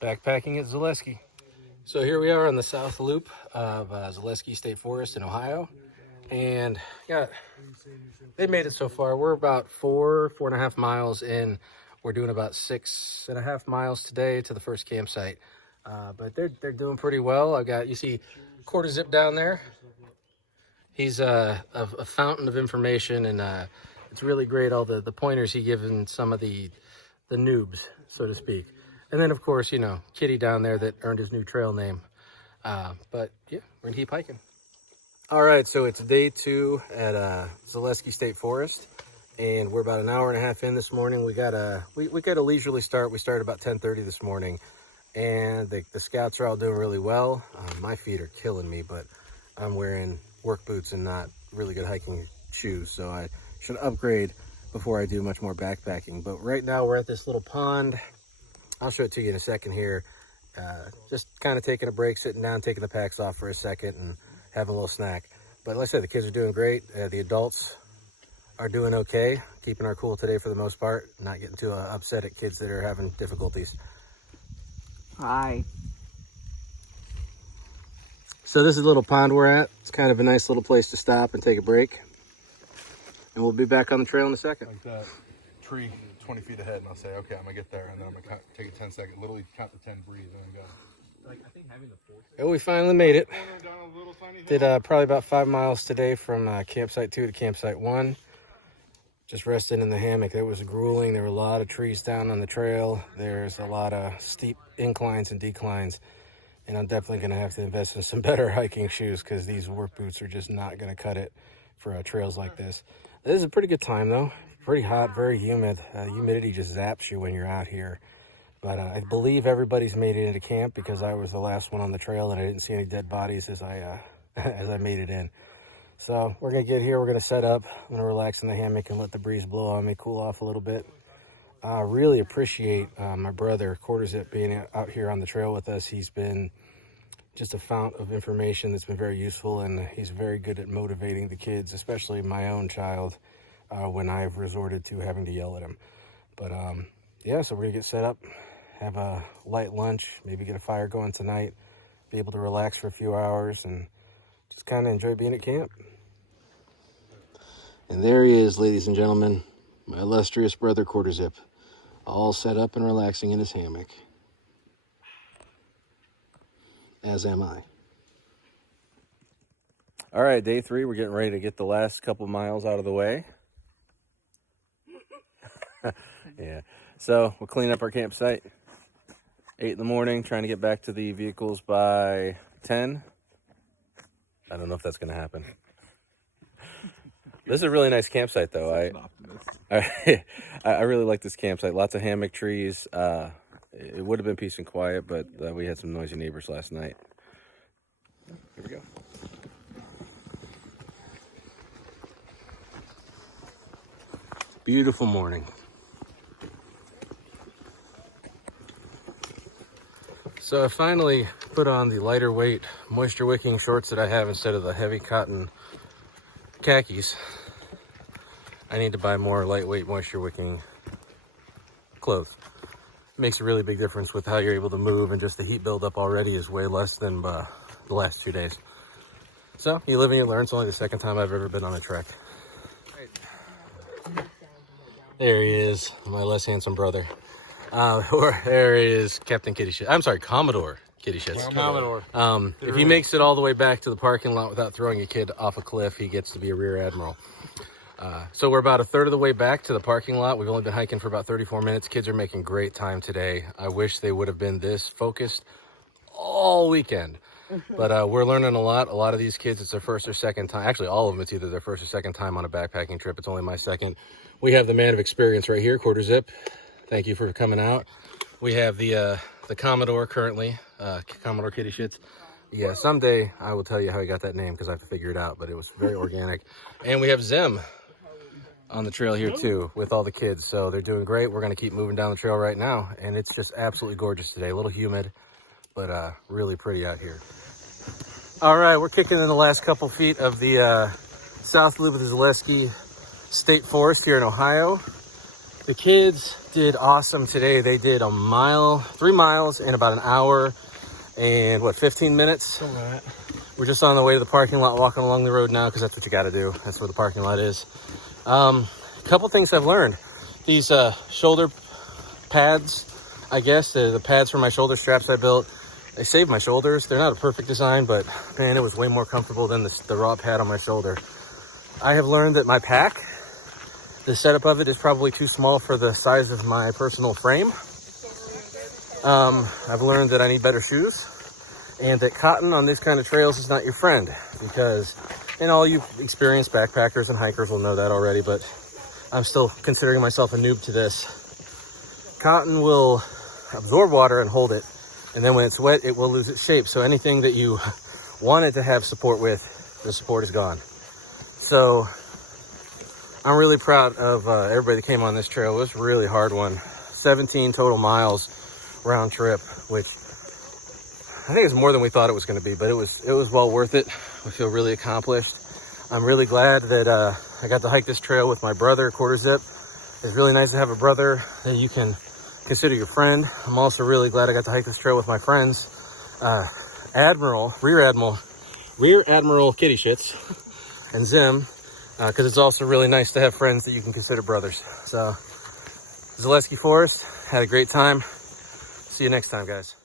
Backpacking at Zaleski. So here we are on the south loop of Zaleski State Forest in Ohio, and yeah, they made it so far. We're about 4.5 miles in. We're doing about 6.5 miles today to the first campsite, but they're doing pretty well. You see Quarter Zip down there. He's a fountain of information, and it's really great, all the pointers he given some of the noobs, so to speak. And then, of course, you know, Kitty down there that earned his new trail name. But yeah, we're gonna keep hiking. All right, so it's day 2 at Zaleski State Forest, and we're about an hour and a half in this morning. We got a leisurely start. We started about 10:30 this morning, and the scouts are all doing really well. My feet are killing me, but I'm wearing work boots and not really good hiking shoes, so I should upgrade before I do much more backpacking. But right now we're at this little pond. I'll show it to you in a second here. Just kind of taking a break, sitting down, taking the packs off for a second and having a little snack. But like I said, the kids are doing great. The adults are doing okay, keeping our cool today for the most part, not getting too upset at kids that are having difficulties. Hi. So this is the little pond we're at. It's kind of a nice little place to stop and take a break. And we'll be back on the trail in a second. Like that tree 20 feet ahead, and I'll say, okay, I'm gonna get there, and then I'm gonna take a 10 second, literally count to 10, breathe, and then go. Like, I think having the force. Oh, we finally made it. Did probably about 5 miles today from campsite 2 to campsite 1. Just resting in the hammock. It was grueling. There were a lot of trees down on the trail. There's a lot of steep inclines and declines, and I'm definitely gonna have to invest in some better hiking shoes because these work boots are just not gonna cut it for trails like this. This is a pretty good time though. Pretty hot, very humid. Humidity just zaps you when you're out here. But I believe everybody's made it into camp because I was the last one on the trail and I didn't see any dead bodies as I made it in. So we're gonna get here, we're gonna set up, I'm gonna relax in the hammock and let the breeze blow on me, cool off a little bit. I really appreciate my brother, Quarter Zip, being out here on the trail with us. He's been just a fount of information that's been very useful, and he's very good at motivating the kids, especially my own child, when I've resorted to having to yell at him. But yeah, so we're gonna get set up, have a light lunch, maybe get a fire going tonight, be able to relax for a few hours and just kind of enjoy being at camp. And there he is, ladies and gentlemen, my illustrious brother Quarter Zip, all set up and relaxing in his hammock. As am I. All right, day 3, we're getting ready to get the last couple miles out of the way. Yeah, so we'll clean up our campsite. 8 in the morning, trying to get back to the vehicles by 10. I don't know if that's going to happen. This is a really nice campsite, though. I really like this campsite. Lots of hammock trees. It would have been peace and quiet, but we had some noisy neighbors last night. Here we go. Beautiful morning. So I finally put on the lighter weight moisture wicking shorts that I have instead of the heavy cotton khakis. I need to buy more lightweight moisture wicking clothes. It makes a really big difference with how you're able to move, and just the heat buildup already is way less than the last 2 days. So you live and you learn. It's only the second time I've ever been on a trek. There he is, my less handsome brother. There is Captain Kitty Shit. I'm sorry, Commodore Kitty Shits. Commodore. If he makes it all the way back to the parking lot without throwing a kid off a cliff, he gets to be a rear admiral. So we're about a third of the way back to the parking lot. We've only been hiking for about 34 minutes. Kids are making great time today. I wish they would have been this focused all weekend. But we're learning a lot. A lot of these kids, it's their first or second time. Actually, all of them, it's either their first or second time on a backpacking trip. It's only my second. We have the man of experience right here, Quarter Zip. Thank you for coming out. We have the Commodore currently, Commodore Kitty Shits. Yeah, someday I will tell you how he got that name because I have to figure it out, but it was very organic. And we have Zim on the trail here too with all the kids. So they're doing great. We're going to keep moving down the trail right now. And it's just absolutely gorgeous today. A little humid, but really pretty out here. All right, we're kicking in the last couple feet of the south loop of the Zaleski State Forest here in Ohio. The kids did awesome today. They did 3 miles in about an hour and 15 minutes. We're just on the way to the parking lot, walking along the road now because that's what you got to do. That's where the parking lot is. A couple things I've learned. These shoulder pads, I guess, the pads for my shoulder straps I built, they saved my shoulders. They're not a perfect design, but man, it was way more comfortable than the raw pad on my shoulder. I have learned that my pack, the setup of it is probably too small for the size of my personal frame. I've learned that I need better shoes, and that cotton on this kind of trails is not your friend, because, and all you experienced backpackers and hikers will know that already, but I'm still considering myself a noob to this. Cotton will absorb water and hold it, and then when it's wet, it will lose its shape. So anything that you wanted to have support with, the support is gone. So I'm really proud of everybody that came on this trail. It was a really hard one. 17 total miles round trip, which I think is more than we thought it was going to be, but it was well worth it. I feel really accomplished. I'm really glad that I got to hike this trail with my brother, Quarter Zip. It's really nice to have a brother that you can consider your friend. I'm also really glad I got to hike this trail with my friends, Rear Admiral Kitty Shits and Zim, because it's also really nice to have friends that you can consider brothers. So, Zaleski Forest, had a great time. See you next time, guys.